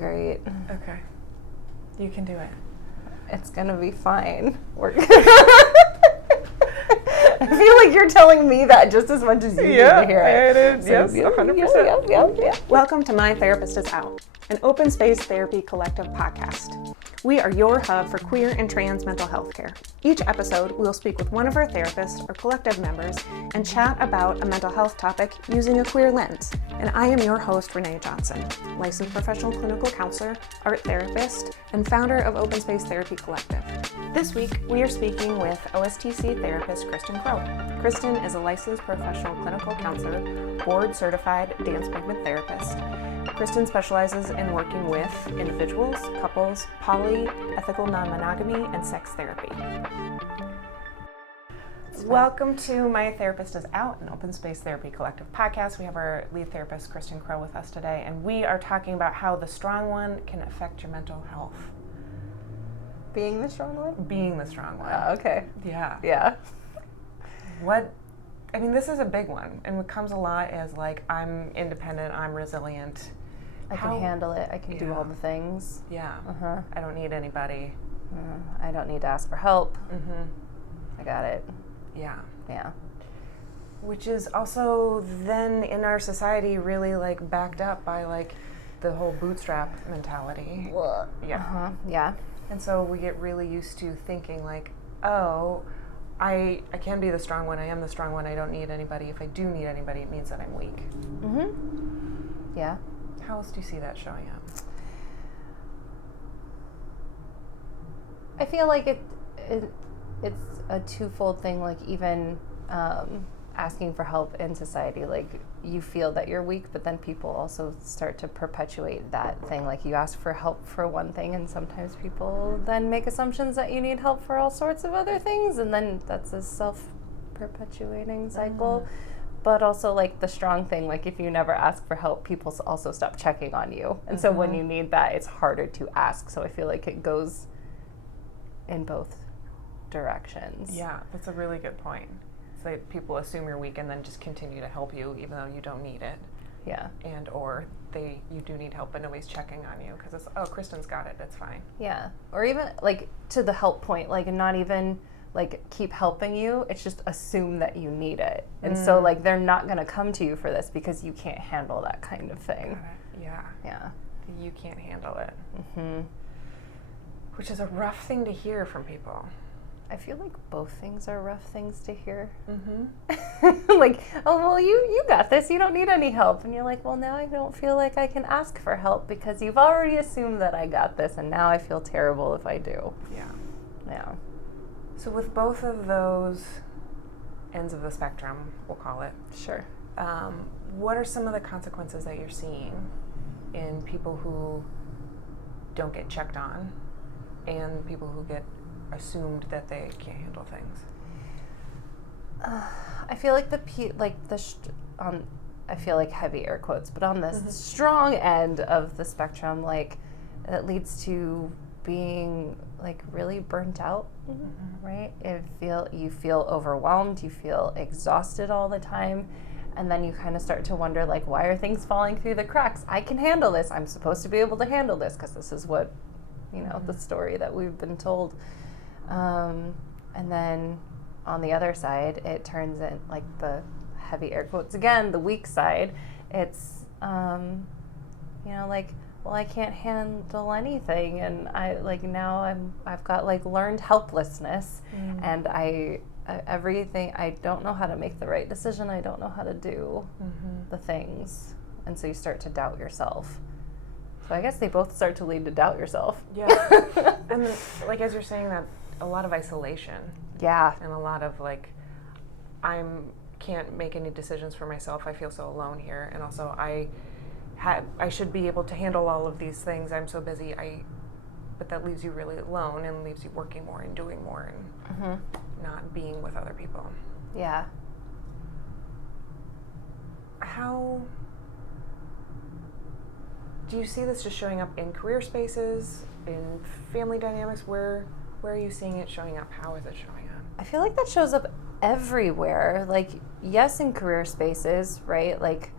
great. Okay. You can do it. It's going to be fine. I feel like you're telling me that just as much as you need to hear it. It is. Yes, 100%. Yeah. Welcome to My Therapist is Out, an open space therapy collective podcast. We are your hub for queer and trans mental health care. Each episode, we'll speak with one of our therapists or collective members and chat about a mental health topic using a queer lens. And I am your host, Renee Johnson, licensed professional clinical counselor, art therapist, and founder of Open Space Therapy Collective. This week, we are speaking with OSTC therapist Kristen Crowe. Kristen is a licensed professional clinical counselor, board-certified dance movement therapist. Kristen specializes in working with individuals, couples, poly, ethical non-monogamy, and sex therapy. Welcome to My Therapist is Out, an open space therapy collective podcast. We have our lead therapist, Kristen Crowe, with us today, and we are talking about how the strong one can affect your mental health. Being the strong one? Being the strong one. Okay. Yeah. This is a big one, and what comes a lot is like, I'm independent, I'm resilient. I can handle it. I can do all the things. Yeah. Uh-huh. I don't need anybody. I don't need to ask for help. Mm-hmm. I got it. Yeah. Which is also then in our society really like backed up by like the whole bootstrap mentality. Yeah. Uh-huh. Yeah. And so we get really used to thinking like, oh, I can be the strong one. I am the strong one. I don't need anybody. If I do need anybody, it means that I'm weak. Mm-hmm. Yeah. How else do you see that showing up? I feel like it's a twofold thing, like even asking for help in society, like you feel that you're weak, but then people also start to perpetuate that thing, like you ask for help for one thing and sometimes people then make assumptions that you need help for all sorts of other things, and then that's a self-perpetuating cycle. But also like the strong thing, like if you never ask for help, people also stop checking on you, and so when you need that, it's harder to ask. So I feel like it goes in both directions. Yeah, that's a really good point. It's like people assume you're weak and then just continue to help you even though you don't need it. Yeah. And or you do need help but nobody's checking on you because it's, oh, Kristen's got it, that's fine. Yeah. Or even like to the help point, like not even like keep helping you, it's just assume that you need it. And so like they're not going to come to you for this because you can't handle that kind of thing. Yeah. You can't handle it. Mm-hmm. Which is a rough thing to hear from people. I feel like both things are rough things to hear. Mm-hmm. Like, oh, well, you got this. You don't need any help. And you're like, well, now I don't feel like I can ask for help because you've already assumed that I got this, and now I feel terrible if I do. Yeah. So with both of those ends of the spectrum, we'll call it. Sure. What are some of the consequences that you're seeing in people who don't get checked on and people who get assumed that they can't handle things? I feel like I feel like heavy air quotes, but on the strong end of the spectrum, like it leads to being like really burnt out, right? You feel overwhelmed, you feel exhausted all the time, and then you kind of start to wonder, like, why are things falling through the cracks? I can handle this. I'm supposed to be able to handle this because this is what, the story that we've been told. And then on the other side, it turns in like the heavy air quotes again, the weak side. It's, like, well, I can't handle anything, and I've got like learned helplessness, and everything, I don't know how to make the right decision. I don't know how to do the things, and so you start to doubt yourself. So I guess they both start to lead to doubt yourself. Yeah, and like as you're saying that, a lot of isolation. Yeah, and a lot of like, can't make any decisions for myself. I feel so alone here, and also I should be able to handle all of these things. I'm so busy. But that leaves you really alone and leaves you working more and doing more and not being with other people. Yeah. How do you see this just showing up in career spaces, in family dynamics? Where are you seeing it showing up? How is it showing up? I feel like that shows up everywhere. Like, yes, in career spaces, right? Like,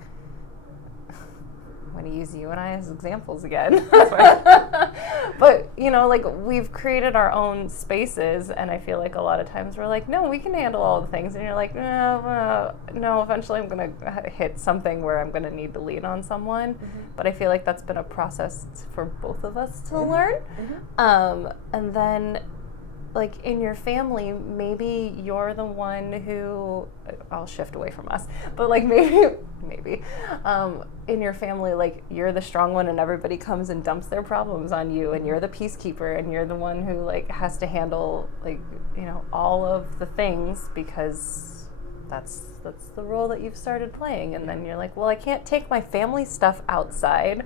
going to use you and I as examples again. But, you know, like, we've created our own spaces, and I feel like a lot of times we're like, no, we can handle all the things. And you're like, no, eventually I'm going to hit something where I'm going to need to lean on someone. But I feel like that's been a process for both of us to learn. And then, like, in your family, maybe you're the one who, I'll shift away from us, but like maybe, in your family, like, you're the strong one and everybody comes and dumps their problems on you, and you're the peacekeeper, and you're the one who, like, has to handle, like, you know, all of the things, because that's the role that you've started playing. And then you're like, well, I can't take my family stuff outside,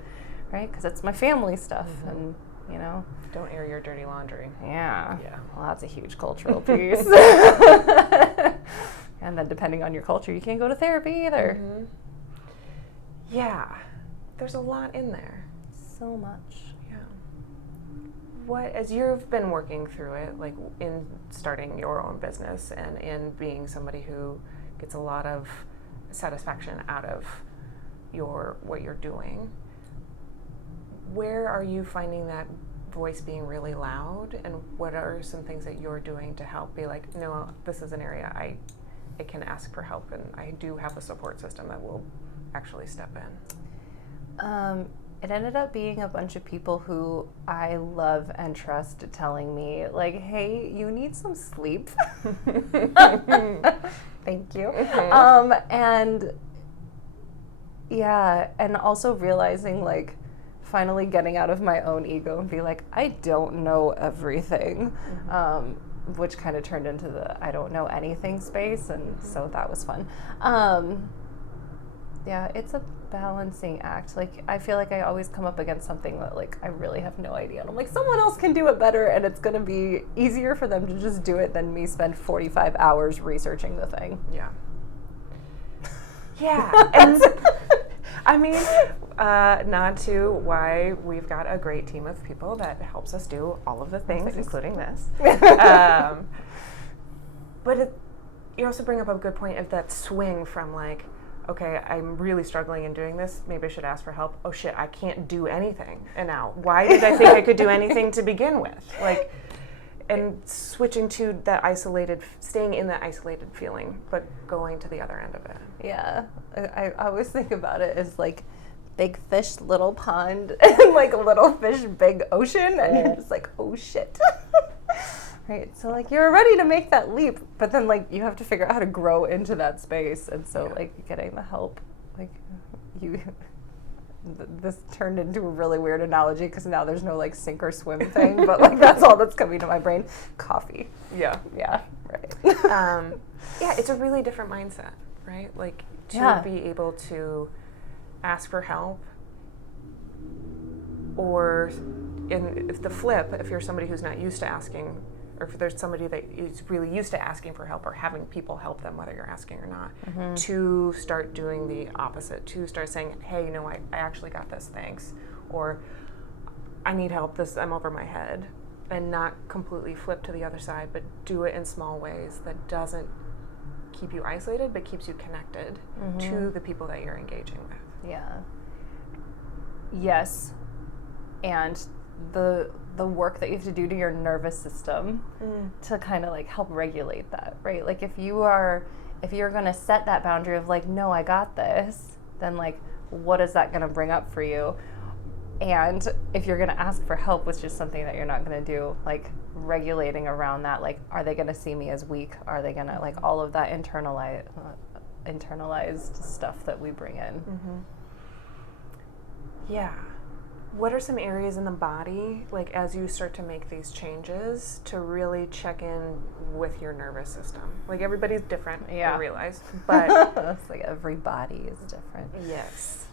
right? Because it's my family stuff. And, you know, don't air your dirty laundry. Yeah. Yeah. Well, that's a huge cultural piece. And then depending on your culture, you can't go to therapy either. Yeah. There's a lot in there. So much. Yeah. What, as you've been working through it, like in starting your own business and in being somebody who gets a lot of satisfaction out of what you're doing, where are you finding that voice being really loud, and what are some things that you're doing to help be like, no, this is an area I can ask for help, and I do have a support system that will actually step in? It ended up being a bunch of people who I love and trust telling me, like, hey, you need some sleep. Thank you. And yeah, and also realizing, like, finally getting out of my own ego and be like, I don't know everything, which kind of turned into the I don't know anything space, and so that was fun. Yeah, it's a balancing act. Like, I feel like I always come up against something that, like, I really have no idea. And I'm like, someone else can do it better, and it's going to be easier for them to just do it than me spend 45 hours researching the thing. Yeah. Yeah. And I mean, nod to why we've got a great team of people that helps us do all of the things, including this. But you also bring up a good point of that swing from, like, okay, I'm really struggling in doing this. Maybe I should ask for help. Oh shit, I can't do anything. And now, why did I think I could do anything to begin with? Like, and switching to that staying in that isolated feeling, but going to the other end of it. Yeah, I always think about it as, like, big fish, little pond, and, like, little fish, big ocean, and you're just like, oh shit. Right, so, like, you're ready to make that leap, but then, like, you have to figure out how to grow into that space, and so, like, getting the help, like, this turned into a really weird analogy, because now there's no, like, sink or swim thing, but, like, that's all that's coming to my brain. Coffee. Yeah. Yeah, right. Yeah, it's a really different mindset, right? Like, to be able to ask for help, or if you're somebody who's not used to asking, or if there's somebody that is really used to asking for help or having people help them, whether you're asking or not, to start doing the opposite, to start saying, hey, you know, I actually got this, thanks, or I need help, I'm over my head, and not completely flip to the other side, but do it in small ways that doesn't keep you isolated, but keeps you connected to the people that you're engaging with. Yeah. Yes. And the work that you have to do to your nervous system to kind of, like, help regulate that, right? Like, if you're going to set that boundary of, like, no, I got this, then, like, what is that going to bring up for you? And if you're going to ask for help, which is something that you're not going to do, like, regulating around that, like, are they going to see me as weak? Are they going to, like, all of that internalized stuff that we bring in. Yeah. What are some areas in the body, like, as you start to make these changes, to really check in with your nervous system? Like, everybody's different, I realize, but it's like every body is different. Yes.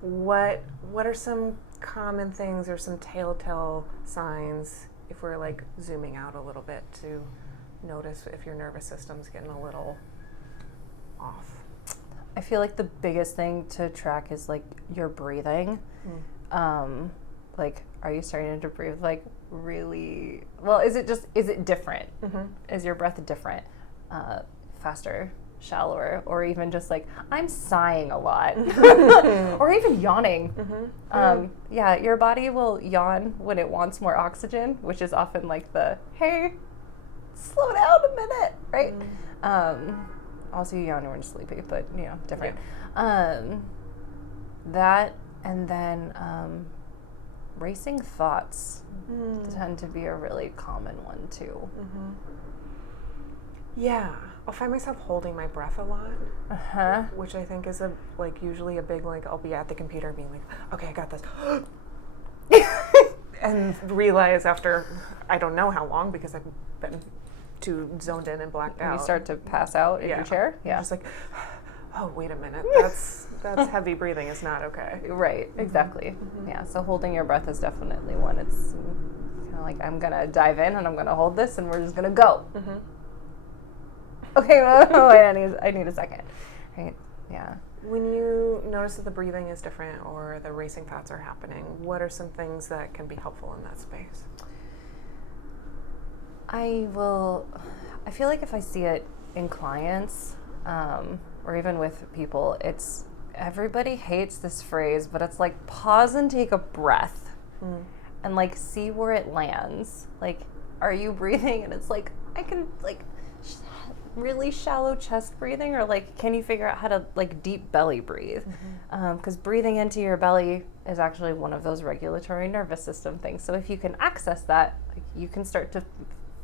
What are some common things or some telltale signs, if we're, like, zooming out a little bit, to notice if your nervous system's getting a little off? I feel like the biggest thing to track is, like, your breathing. Like, are you starting to breathe, like, really well? Is it different? Is your breath different? Faster, shallower, or even just like I'm sighing a lot, or even yawning. Yeah, your body will yawn when it wants more oxygen, which is often like the hey, slow down a minute, right? Also, you yawn when you're sleepy, but different. That, and then racing thoughts tend to be a really common one too. Yeah, I'll find myself holding my breath a lot, which I think is usually a big, I'll be at the computer being like, okay, I got this. And realize after, I don't know how long, because I've been too zoned in and blacked out. You start to pass out in your chair? Yeah. Just like, oh, wait a minute, that's heavy breathing is not okay. Right, exactly. Yeah, so holding your breath is definitely one. It's kind of like, I'm going to dive in and I'm going to hold this and we're just going to go. Okay, wait, I need a second. Right, yeah. When you notice that the breathing is different or the racing thoughts are happening, what are some things that can be helpful in that space? I feel like if I see it in clients, or even with people, everybody hates this phrase, but it's like pause and take a breath and like see where it lands. Like, are you breathing? And it's like, I can like really shallow chest breathing, or like, can you figure out how to like deep belly breathe? Because breathing into your belly is actually one of those regulatory nervous system things. So if you can access that, like, you can start to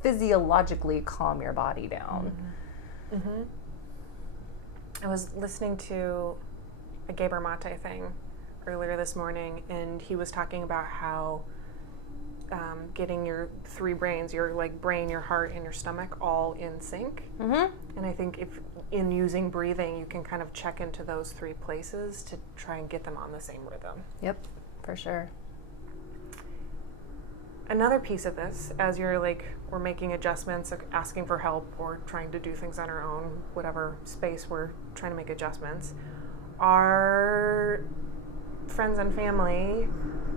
physiologically calm your body down. I was listening to a Gabor Mate thing earlier this morning, and he was talking about how getting your three brains, your like brain, your heart, and your stomach all in sync. And I think if in using breathing, you can kind of check into those three places to try and get them on the same rhythm. Yep, for sure. Another piece of this, as you're we're making adjustments, asking for help, or trying to do things on our own, whatever space we're trying to make adjustments, our friends and family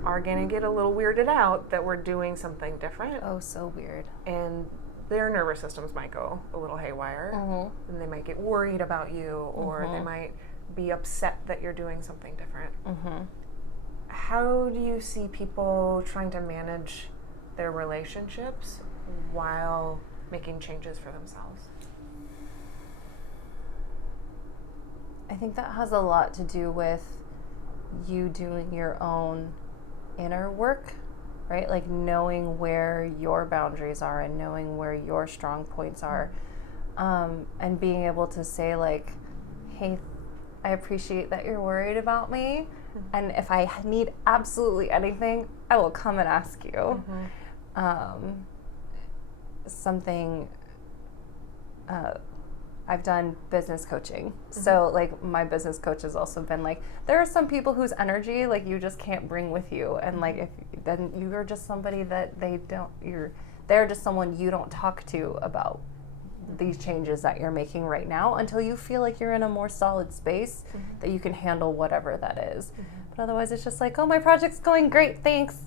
are going to get a little weirded out that we're doing something different. Oh, so weird. And their nervous systems might go a little haywire, and they might get worried about you, or they might be upset that you're doing something different. How do you see people trying to manage their relationships while making changes for themselves? I think that has a lot to do with you doing your own inner work, right? Like knowing where your boundaries are and knowing where your strong points are, and being able to say like, hey, I appreciate that you're worried about me, and if I need absolutely anything, I will come and ask you. I've done business coaching. So like my business coach has also been like, there are some people whose energy like you just can't bring with you. And like, if then you're just somebody that they're just someone you don't talk to about these changes that you're making right now until you feel like you're in a more solid space that you can handle whatever that is. But otherwise it's just like, oh, my project's going great, thanks.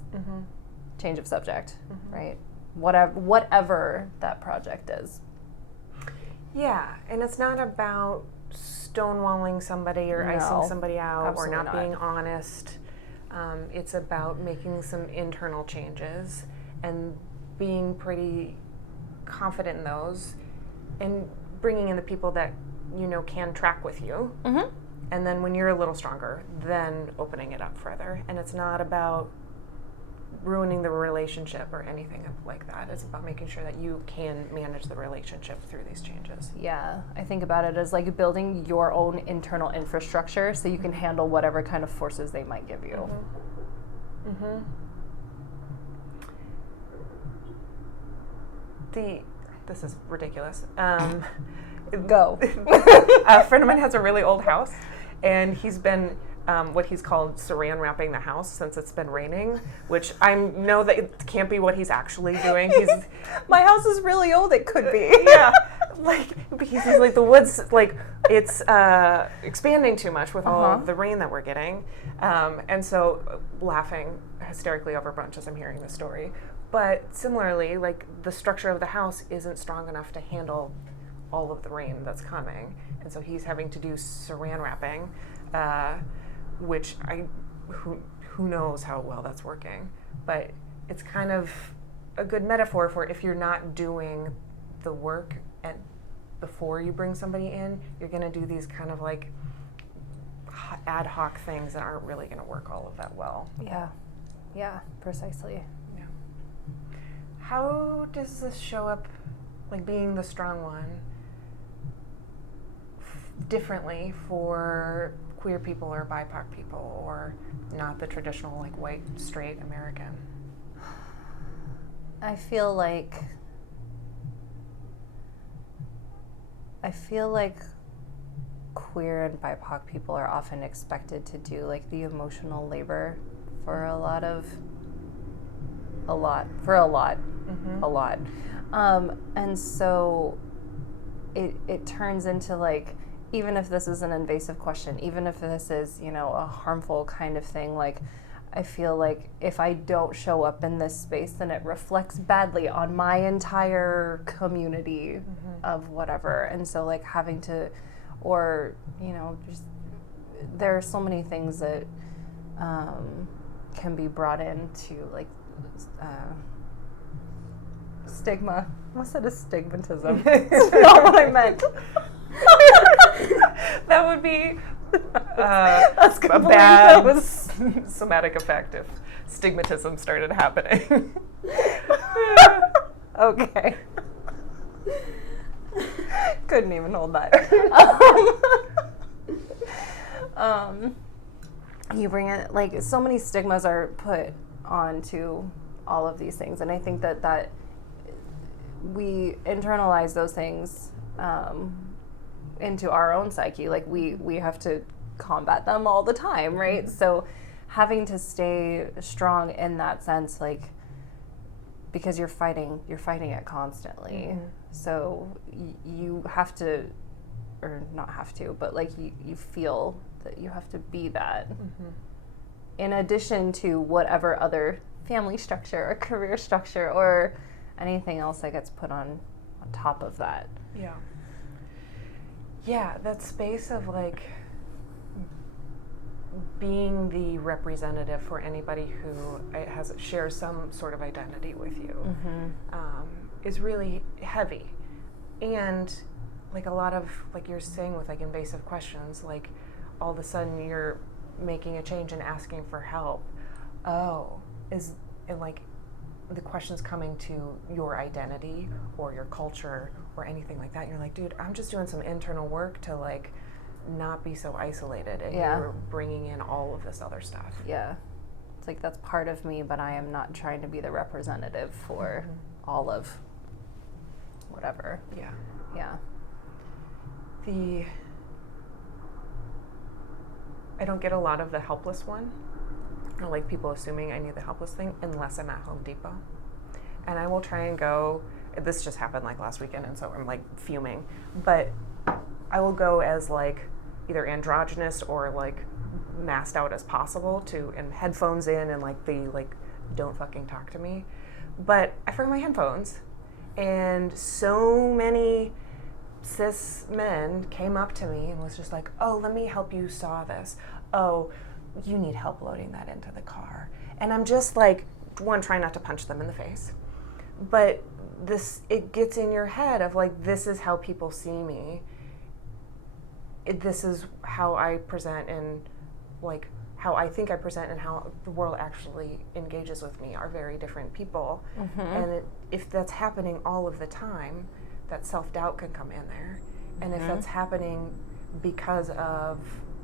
Change of subject, right? Whatever that project is. Yeah, and it's not about stonewalling somebody or icing somebody out or not being honest. It's about making some internal changes and being pretty confident in those and bringing in the people that you know can track with you. And then when you're a little stronger, then opening it up further. And it's not about ruining the relationship or anything like that. It's about making sure that you can manage the relationship through these changes. Yeah, I think about it as like building your own internal infrastructure so you can handle whatever kind of forces they might give you. This is ridiculous. Go. A friend of mine has a really old house, and he's been what he's called saran wrapping the house since it's been raining, which I know that it can't be what he's actually doing. My house is really old, it could be. Yeah, because he's like the woods, like it's expanding too much with all of the rain that we're getting. And so laughing hysterically over a bunch as I'm hearing the story. But similarly, like the structure of the house isn't strong enough to handle all of the rain that's coming. And so he's having to do saran wrapping, which who knows how well that's working. But it's kind of a good metaphor for if you're not doing the work before you bring somebody in, you're going to do these kind of like ad hoc things that aren't really going to work all of that well. Yeah, precisely. Yeah. How does this show up, like being the strong one, differently for queer people or BIPOC people, or not the traditional like white straight American? I feel like queer and BIPOC people are often expected to do like the emotional labor for a lot. And so it turns into like, even if this is an invasive question, even if this is, a harmful kind of thing, like I feel like if I don't show up in this space, then it reflects badly on my entire community of whatever. And so like having to, or, just there are so many things that can be brought into like stigma. I almost said astigmatism. That's not what I meant. That would be a bad somatic effect if stigmatism started happening. Okay. Couldn't even hold that. You bring it, like, so many stigmas are put onto all of these things, and I think that we internalize those things into our own psyche. Like we have to combat them all the time, right? So having to stay strong in that sense, like, because you're fighting it constantly. So you have to, or not have to, but like you feel that you have to be that in addition to whatever other family structure or career structure or anything else that gets put on top of that. Yeah, that space of like being the representative for anybody who shares some sort of identity with you is really heavy. And like a lot of, like you're saying with like invasive questions, like all of a sudden you're making a change and asking for help. And like the question's coming to your identity or your culture or anything like that. And you're like, dude, I'm just doing some internal work to like not be so isolated, and you're bringing in all of this other stuff. Yeah, it's like that's part of me, but I am not trying to be the representative for all of whatever. Yeah. I don't get a lot of the helpless one, or like people assuming I need the helpless thing, unless I'm at Home Depot. And I will try and go, this just happened like last weekend, and so I'm like fuming, but I will go as like either androgynous or like masked out as possible and headphones in and like the like don't fucking talk to me. But I forgot my headphones, and so many cis men came up to me and was just like, oh, let me help you saw this. Oh, you need help loading that into the car. And I'm just like, one, trying not to punch them in the face, but it gets in your head of like, this is how people see me. This is how I present, and like how I think I present and how the world actually engages with me are very different people. And if that's happening all of the time, that self-doubt can come in there. And if that's happening because of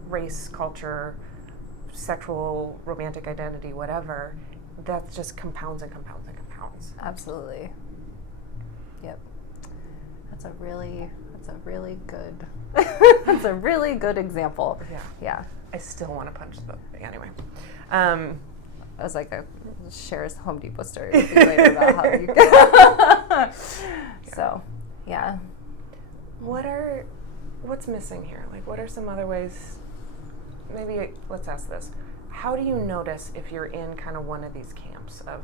race, culture, sexual, romantic identity, whatever, that just compounds and compounds and compounds. Absolutely. Yep. That's a really good that's a really good example. Yeah. I still want to punch the anyway. I was like, shares Home Depot story with you later about how you So, yeah. What's missing here? Like, what are some other ways? Maybe let's ask this. How do you notice if you're in kind of one of these camps of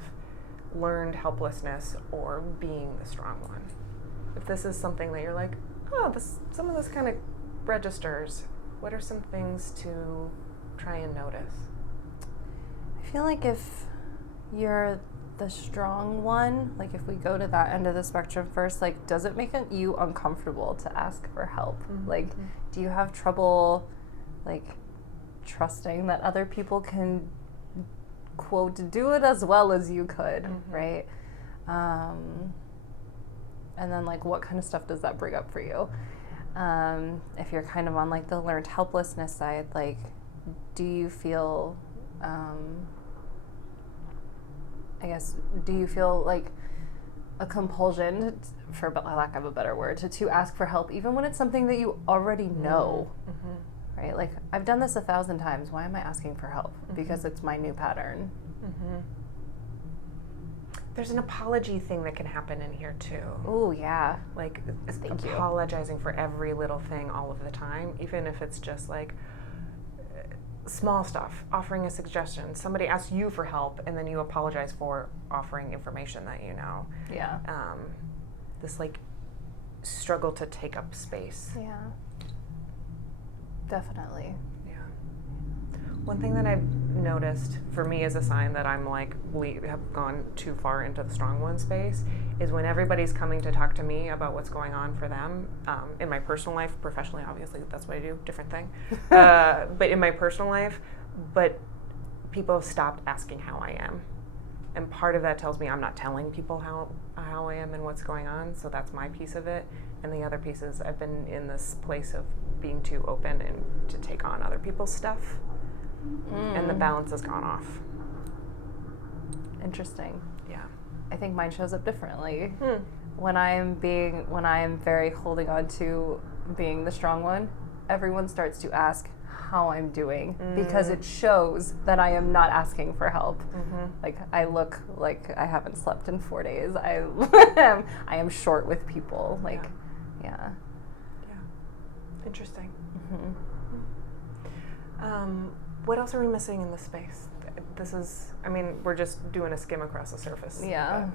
learned helplessness or being the strong one? If this is something that you're like, some of this kind of registers. What are some things to try and notice? I feel like if you're the strong one, like if we go to that end of the spectrum first, like does it make you uncomfortable to ask for help? Like, do you have trouble like trusting that other people can, quote, do it as well as you could, right? And then like what kind of stuff does that bring up for you? If you're kind of on like the learned helplessness side, like do you feel do you feel like a compulsion, for lack of a better word, to ask for help even when it's something that you already know? Right? Like, I've done this 1,000 times. Why am I asking for help? Because it's my new pattern. There's an apology thing that can happen in here too. Oh, yeah. Like Thank you. apologizing for every little thing all of the time, even if it's just like small stuff, offering a suggestion. Somebody asks you for help and then you apologize for offering information that you know. Yeah. This like struggle to take up space. Yeah. Definitely. Yeah. One thing that I've noticed for me as a sign that I'm like have gone too far into the strong one space is when everybody's coming to talk to me about what's going on for them, in my personal life, professionally, obviously, that's what I do, different thing. But in my personal life, but people have stopped asking how I am. And part of that tells me I'm not telling people how I am and what's going on, so that's my piece of it. And the other piece is I've been in this place of being too open and to take on other people's stuff. And the balance has gone off. Interesting. Yeah. I think mine shows up differently. When I'm very holding on to being the strong one, everyone starts to ask how I'm doing because it shows that I am not asking for help. Like, I look like I haven't slept in 4 days. I am short with people. Like, yeah. Interesting. What else are we missing in this space? This is, I mean, we're just doing a skim across the surface. Yeah.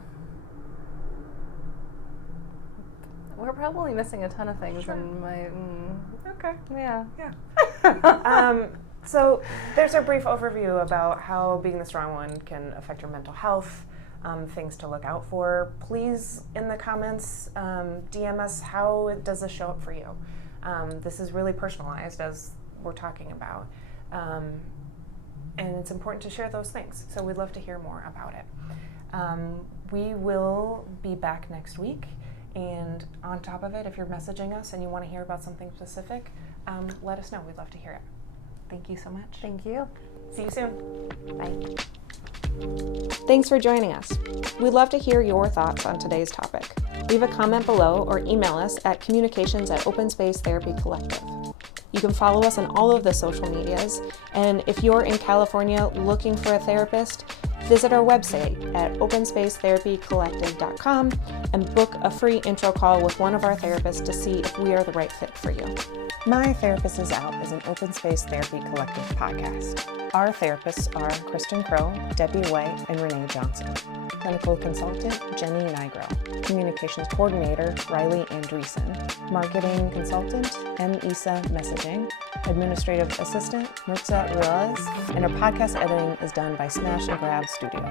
We're probably missing a ton of things in my... Okay. Yeah. So there's a brief overview about how being the strong one can affect your mental health, things to look out for. Please, in the comments, DM us how does this show up for you. This is really personalized, as we're talking about. And it's important to share those things. So we'd love to hear more about it. We will be back next week. And on top of it, if you're messaging us and you want to hear about something specific, let us know. We'd love to hear it. Thank you so much. Thank you. See you soon. Bye. Thanks for joining us. We'd love to hear your thoughts on today's topic. Leave a comment below or email us at communications@OpenSpaceTherapyCollective. You can follow us on all of the social medias, and if you're in California looking for a therapist, visit our website at openspacetherapycollective.com and book a free intro call with one of our therapists to see if we are the right fit for you. My Therapist is Out is an Open Space Therapy Collective podcast. Our therapists are Kristen Crowe, Debbie White, and Renee Johnson. Clinical consultant, Jenny Nigro. Communications coordinator, Riley Andreessen. Marketing consultant, M. Isa Messaging. Administrative assistant, Mirza Ruiz. And our podcast editing is done by Smash and Grab Studio.